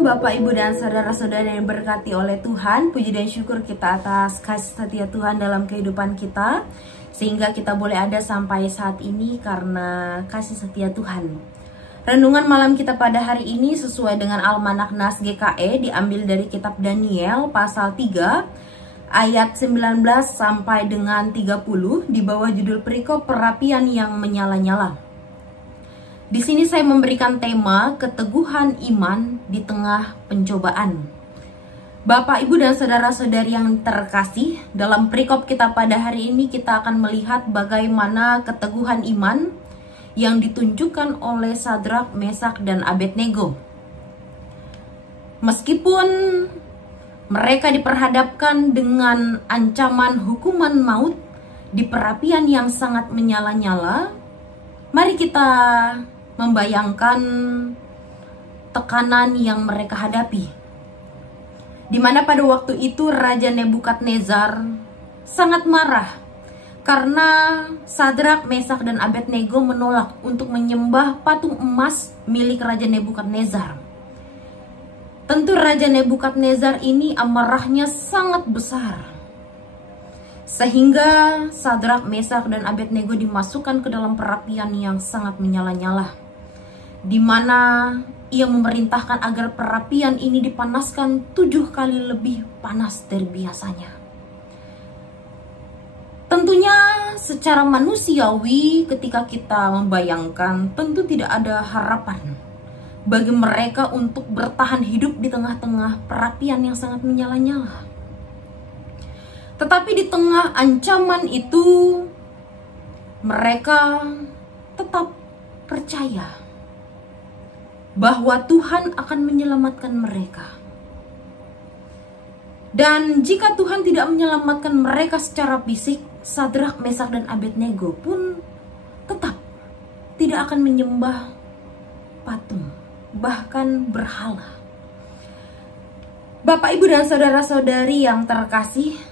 Shalom Bapak Ibu dan saudara-saudara yang diberkati oleh Tuhan. Puji dan syukur kita atas kasih setia Tuhan dalam kehidupan kita, sehingga kita boleh ada sampai saat ini karena kasih setia Tuhan. Renungan malam kita pada hari ini sesuai dengan Almanak Nas GKE, diambil dari kitab Daniel pasal 3 ayat 19 sampai dengan 30 di bawah judul perikop perapian yang menyala-nyala. Di sini saya memberikan tema keteguhan iman di tengah pencobaan. Bapak, Ibu, dan saudara-saudari yang terkasih, dalam perikop kita pada hari ini kita akan melihat bagaimana keteguhan iman yang ditunjukkan oleh Sadrak, Mesak, dan Abednego. Meskipun mereka diperhadapkan dengan ancaman hukuman maut di perapian yang sangat menyala-nyala, mari kita membayangkan tekanan yang mereka hadapi, di mana pada waktu itu Raja Nebukadnezar sangat marah karena Sadrak, Mesak, dan Abednego menolak untuk menyembah patung emas milik Raja Nebukadnezar. Tentu Raja Nebukadnezar ini amarahnya sangat besar, sehingga Sadrak, Mesak, dan Abednego dimasukkan ke dalam perapian yang sangat menyala-nyala, di mana ia memerintahkan agar perapian ini dipanaskan 7 kali lebih panas dari biasanya. Tentunya secara manusiawi ketika kita membayangkan, tentu tidak ada harapan bagi mereka untuk bertahan hidup di tengah-tengah perapian yang sangat menyala-nyala. Tetapi di tengah ancaman itu, mereka tetap percaya bahwa Tuhan akan menyelamatkan mereka. Dan jika Tuhan tidak menyelamatkan mereka secara fisik, Sadrak, Mesak, dan Abednego pun tetap tidak akan menyembah patung, bahkan berhala. Bapak, Ibu, dan saudara-saudari yang terkasih,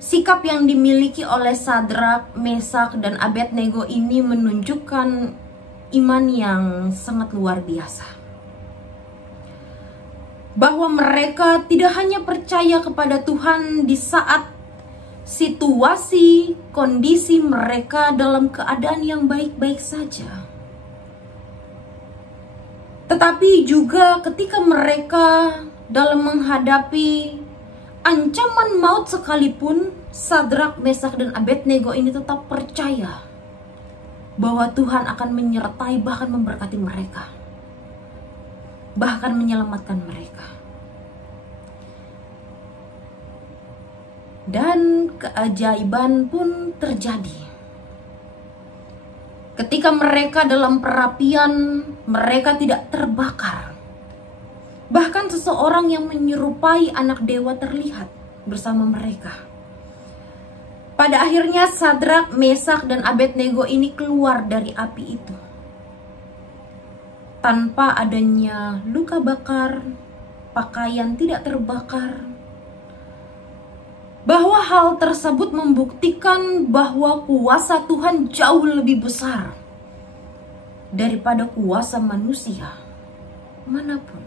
sikap yang dimiliki oleh Sadrak, Mesak, dan Abednego ini menunjukkan iman yang sangat luar biasa. Bahwa mereka tidak hanya percaya kepada Tuhan di saat situasi, kondisi mereka dalam keadaan yang baik-baik saja, tetapi juga ketika mereka dalam menghadapi ancaman maut sekalipun, Sadrak, Mesak, dan Abednego ini tetap percaya bahwa Tuhan akan menyertai, bahkan memberkati mereka, bahkan menyelamatkan mereka. Dan keajaiban pun terjadi. Ketika mereka dalam perapian, mereka tidak terbakar. Bahkan seseorang yang menyerupai anak dewa terlihat bersama mereka. Pada akhirnya Sadrak, Mesak, dan Abednego ini keluar dari api itu tanpa adanya luka bakar, pakaian tidak terbakar. Bahwa hal tersebut membuktikan bahwa kuasa Tuhan jauh lebih besar daripada kuasa manusia manapun.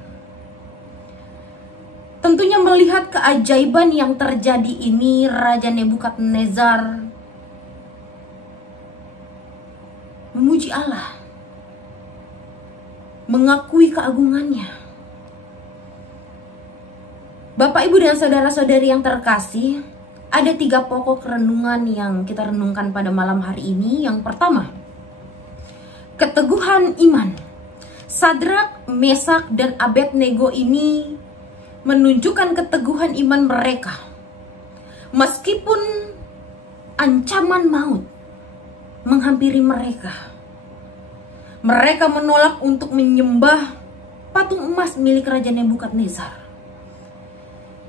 Tentunya melihat keajaiban yang terjadi ini, Raja Nebukadnezar memuji Allah, mengakui keagungannya. Bapak, Ibu, dan saudara-saudari yang terkasih, ada 3 pokok renungan yang kita renungkan pada malam hari ini. Yang pertama, keteguhan iman. Sadrak, Mesak, dan Abednego ini menunjukkan keteguhan iman mereka. Meskipun ancaman maut menghampiri mereka, mereka menolak untuk menyembah patung emas milik Raja Nebukadnezar.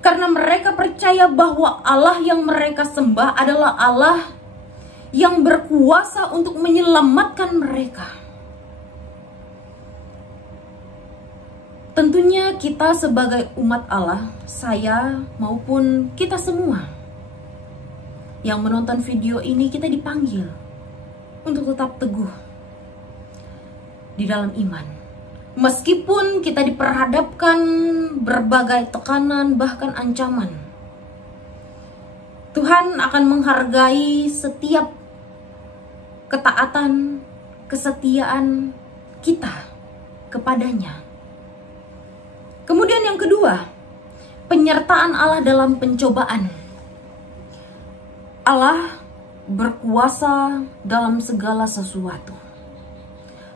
Karena mereka percaya bahwa Allah yang mereka sembah adalah Allah yang berkuasa untuk menyelamatkan mereka. Tentunya kita sebagai umat Allah, saya maupun kita semua yang menonton video ini, kita dipanggil untuk tetap teguh di dalam iman. Meskipun kita diperhadapkan berbagai tekanan bahkan ancaman, Tuhan akan menghargai setiap ketaatan, kesetiaan kita kepadanya. Kemudian yang kedua, penyertaan Allah dalam pencobaan. Allah berkuasa dalam segala sesuatu.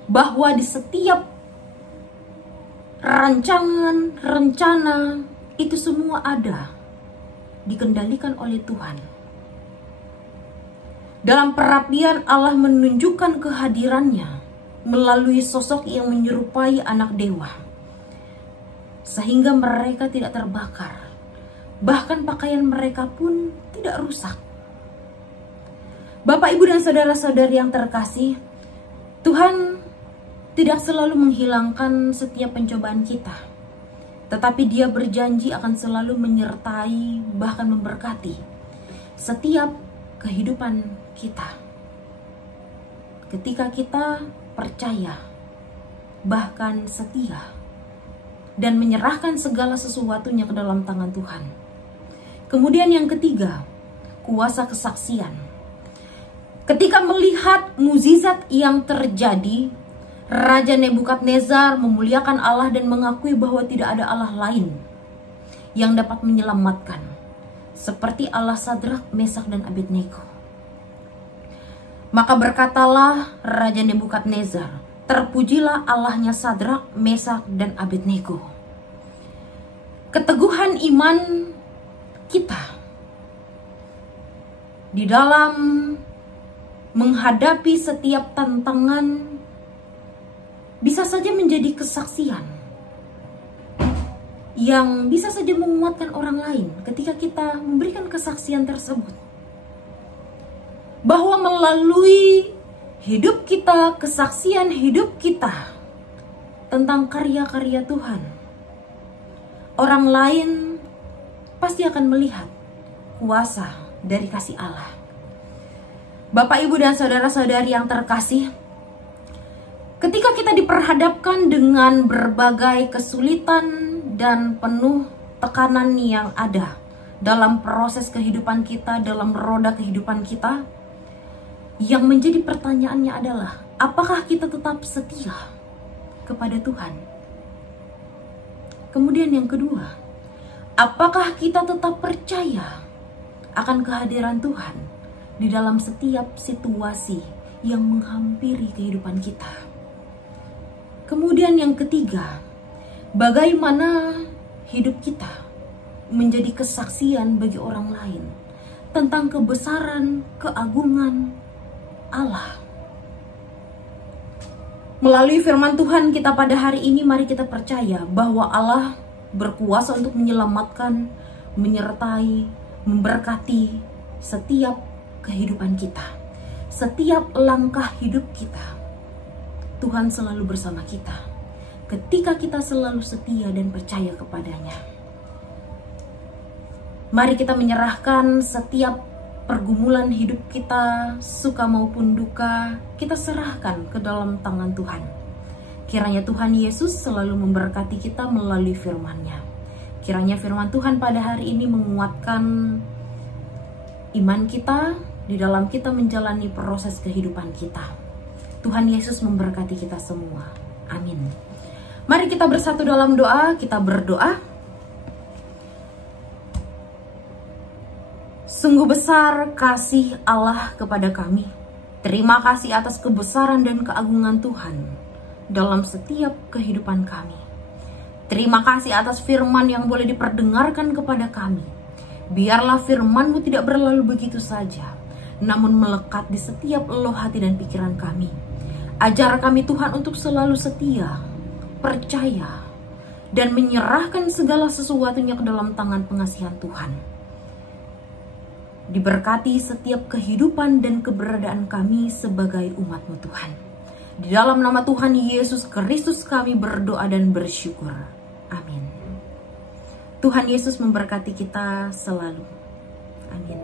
Bahwa di setiap rancangan, rencana, itu semua ada, dikendalikan oleh Tuhan. Dalam perapian Allah menunjukkan kehadirannya melalui sosok yang menyerupai anak dewa, sehingga mereka tidak terbakar, bahkan pakaian mereka pun tidak rusak. Bapak, Ibu, dan saudara-saudari yang terkasih, Tuhan tidak selalu menghilangkan setiap pencobaan kita, tetapi Dia berjanji akan selalu menyertai, bahkan memberkati setiap kehidupan kita. Ketika kita percaya, bahkan setia, dan menyerahkan segala sesuatunya ke dalam tangan Tuhan. Kemudian yang ketiga, kuasa kesaksian. Ketika melihat mukjizat yang terjadi, Raja Nebukadnezar memuliakan Allah dan mengakui bahwa tidak ada Allah lain yang dapat menyelamatkan, seperti Allah Sadrak, Mesak, dan Abednego. Maka berkatalah Raja Nebukadnezar, terpujilah Allahnya Sadrak, Mesak, dan Abednego. Keteguhan iman kita di dalam menghadapi setiap tantangan bisa saja menjadi kesaksian yang bisa saja menguatkan orang lain ketika kita memberikan kesaksian tersebut. Bahwa melalui hidup kita, kesaksian hidup kita tentang karya-karya Tuhan, orang lain pasti akan melihat kuasa dari kasih Allah. Bapak, Ibu, dan saudara-saudari yang terkasih, ketika kita diperhadapkan dengan berbagai kesulitan dan penuh tekanan yang ada dalam proses kehidupan kita, dalam roda kehidupan kita, yang menjadi pertanyaannya adalah, apakah kita tetap setia kepada Tuhan? Kemudian yang kedua, apakah kita tetap percaya akan kehadiran Tuhan di dalam setiap situasi yang menghampiri kehidupan kita? Kemudian yang ketiga, bagaimana hidup kita menjadi kesaksian bagi orang lain tentang kebesaran, keagungan Allah. Melalui firman Tuhan kita pada hari ini, mari kita percaya bahwa Allah berkuasa untuk menyelamatkan, menyertai, memberkati setiap kehidupan kita. Setiap langkah hidup kita, Tuhan selalu bersama kita ketika kita selalu setia dan percaya kepadanya. Mari kita menyerahkan setiap pergumulan hidup kita, suka maupun duka, kita serahkan ke dalam tangan Tuhan. Kiranya Tuhan Yesus selalu memberkati kita melalui firman-Nya. Kiranya firman Tuhan pada hari ini menguatkan iman kita di dalam kita menjalani proses kehidupan kita. Tuhan Yesus memberkati kita semua. Amin. Mari kita bersatu dalam doa, kita berdoa. Sungguh besar kasih Allah kepada kami. Terima kasih atas kebesaran dan keagungan Tuhan dalam setiap kehidupan kami. Terima kasih atas firman yang boleh diperdengarkan kepada kami. Biarlah firman-Mu tidak berlalu begitu saja, namun melekat di setiap elo hati dan pikiran kami. Ajar kami Tuhan untuk selalu setia, percaya, dan menyerahkan segala sesuatunya ke dalam tangan pengasihan Tuhan. Diberkati setiap kehidupan dan keberadaan kami sebagai umat-Mu Tuhan. Di dalam nama Tuhan Yesus Kristus kami berdoa dan bersyukur. Amin. Tuhan Yesus memberkati kita selalu. Amin.